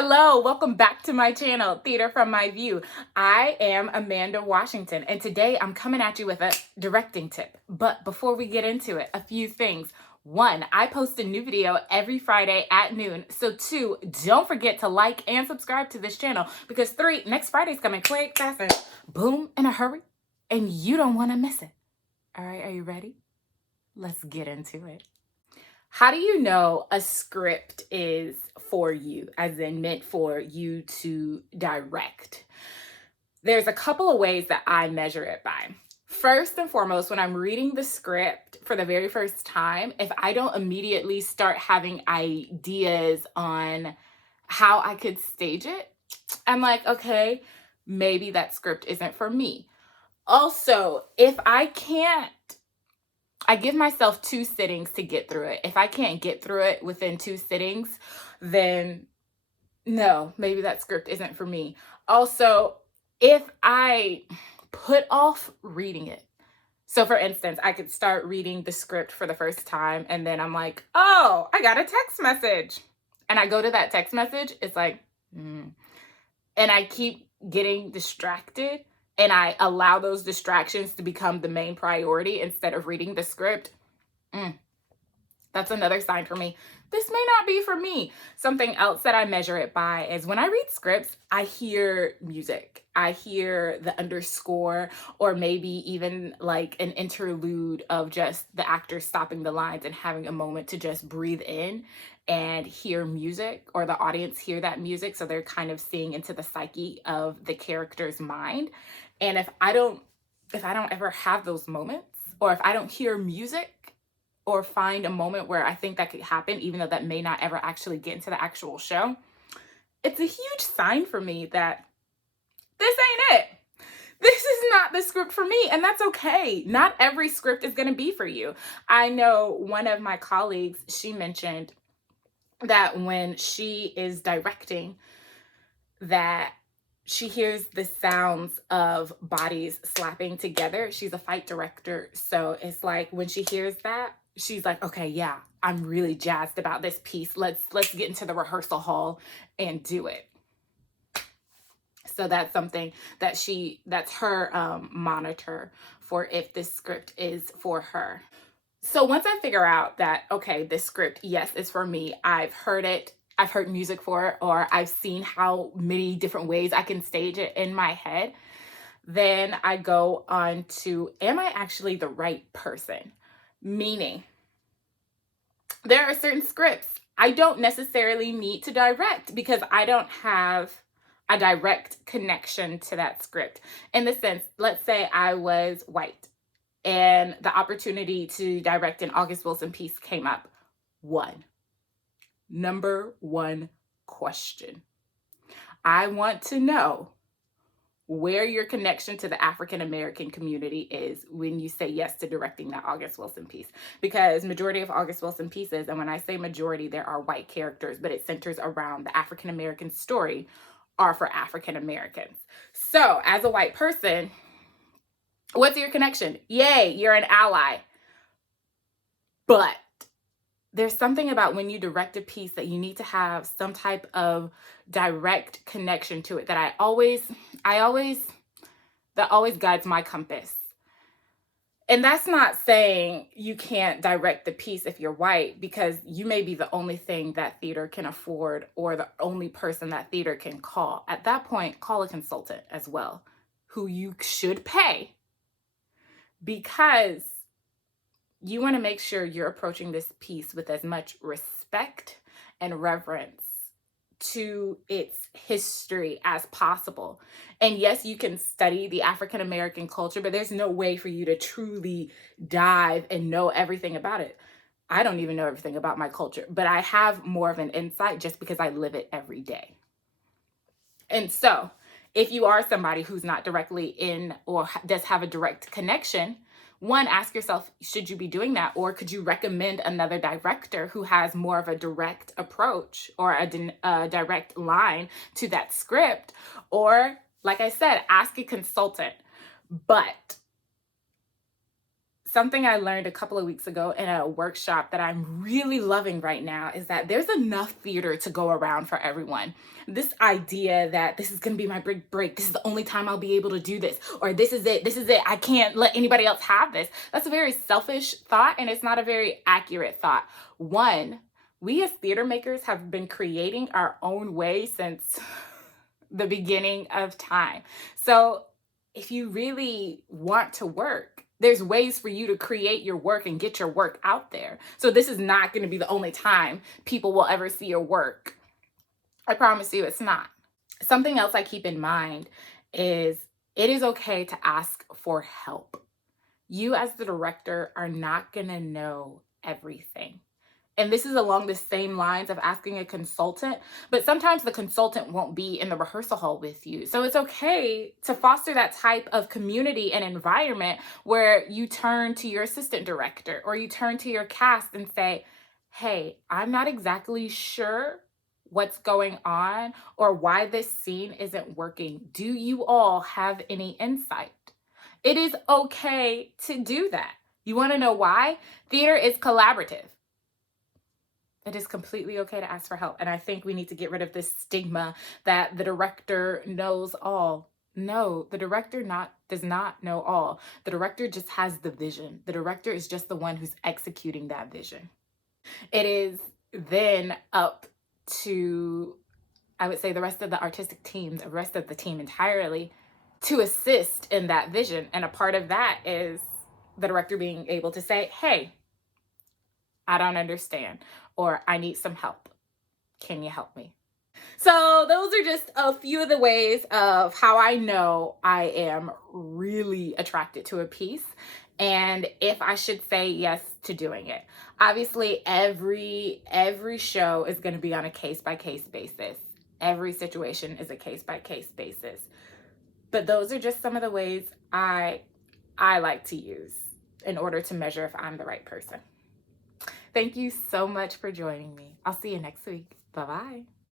Hello, welcome back to my channel, Theater from My View. I am Amanda Washington, and today I'm coming at you with a directing tip. But before we get into it, a few things. One, I post a new video every Friday at noon. So two, don't forget to like and subscribe to this channel because three, next Friday's coming quick, fast, and boom, in a hurry, and you don't want to miss it. All right, are you ready? Let's get into it. How do you know a script is for you, as in meant for you to direct? There's a couple of ways that I measure it by. First and foremost, when I'm reading the script for the very first time, if I don't immediately start having ideas on how I could stage it, I'm like, okay, maybe that script isn't for me. Also, if I give myself 2 sittings to get through it. If I can't get through it within 2 sittings, then no, maybe that script isn't for me. Also, if I put off reading it. So for instance, I could start reading the script for the first time and then I'm like, oh, I got a text message. And I go to that text message, it's like, and I keep getting distracted and I allow those distractions to become the main priority instead of reading the script, that's another sign for me. This may not be for me. Something else that I measure it by is when I read scripts, I hear music. I hear the underscore or maybe even like an interlude of just the actor stopping the lines and having a moment to just breathe in and hear music, or the audience hear that music. So they're kind of seeing into the psyche of the character's mind. And if I don't ever have those moments, or if I don't hear music or find a moment where I think that could happen, even though that may not ever actually get into the actual show, it's a huge sign for me that this ain't it. This is not the script for me, and that's okay. Not every script is going to be for you. I know one of my colleagues, she mentioned that when she is directing, that she hears the sounds of bodies slapping together. She's a fight director, so it's like when she hears that, she's like, okay, yeah, I'm really jazzed about this piece. Let's get into the rehearsal hall and do it. So that's something that that's her monitor for if this script is for her. So once I figure out that, okay, this script, yes, is for me, I've heard it, I've heard music for it, or I've seen how many different ways I can stage it in my head, then I go on to, am I actually the right person? Meaning, there are certain scripts I don't necessarily need to direct because I don't have a direct connection to that script. In the sense, let's say I was white and the opportunity to direct an August Wilson piece came up. Number one question. I want to know where your connection to the African American community is when you say yes to directing that August Wilson piece. Because majority of August Wilson pieces, and when I say majority, there are white characters, but it centers around the African American story, are for African Americans. So as a white person, what's your connection? Yay, you're an ally. But there's something about when you direct a piece that you need to have some type of direct connection to it that that always guides my compass. And that's not saying you can't direct the piece if you're white, because you may be the only thing that theater can afford or the only person that theater can call. At that point, call a consultant as well, who you should pay, because you want to make sure you're approaching this piece with as much respect and reverence to its history as possible. And yes, you can study the African American culture, but there's no way for you to truly dive and know everything about it. I don't even know everything about my culture, but I have more of an insight just because I live it every day. And so if you are somebody who's not directly in or does have a direct connection, one, ask yourself, should you be doing that? Or could you recommend another director who has more of a direct approach or a direct line to that script? Or, like I said, ask a consultant. But something I learned a couple of weeks ago in a workshop that I'm really loving right now is that there's enough theater to go around for everyone. This idea that this is going to be my big break, this is the only time I'll be able to do this, or this is it, I can't let anybody else have this. That's a very selfish thought, and it's not a very accurate thought. One, we as theater makers have been creating our own way since the beginning of time. So if you really want to work, there's ways for you to create your work and get your work out there. So this is not going to be the only time people will ever see your work. I promise you it's not. Something else I keep in mind is it is okay to ask for help. You as the director are not going to know everything. And this is along the same lines of asking a consultant, but sometimes the consultant won't be in the rehearsal hall with you. So it's okay to foster that type of community and environment where you turn to your assistant director or you turn to your cast and say, hey, I'm not exactly sure what's going on or why this scene isn't working. Do you all have any insight? It is okay to do that. You want to know why? Theater is collaborative. It is completely okay to ask for help. And I think we need to get rid of this stigma that the director knows all. No, the director does not know all. The director just has the vision. The director is just the one who's executing that vision. It is then up to, I would say, the rest of the artistic team, the rest of the team entirely, to assist in that vision. And a part of that is the director being able to say, hey, I don't understand, or I need some help. Can you help me? So those are just a few of the ways of how I know I am really attracted to a piece and if I should say yes to doing it. Obviously, every show is going to be on a case-by-case basis. Every situation is a case-by-case basis. But those are just some of the ways I like to use in order to measure if I'm the right person. Thank you so much for joining me. I'll see you next week. Bye-bye.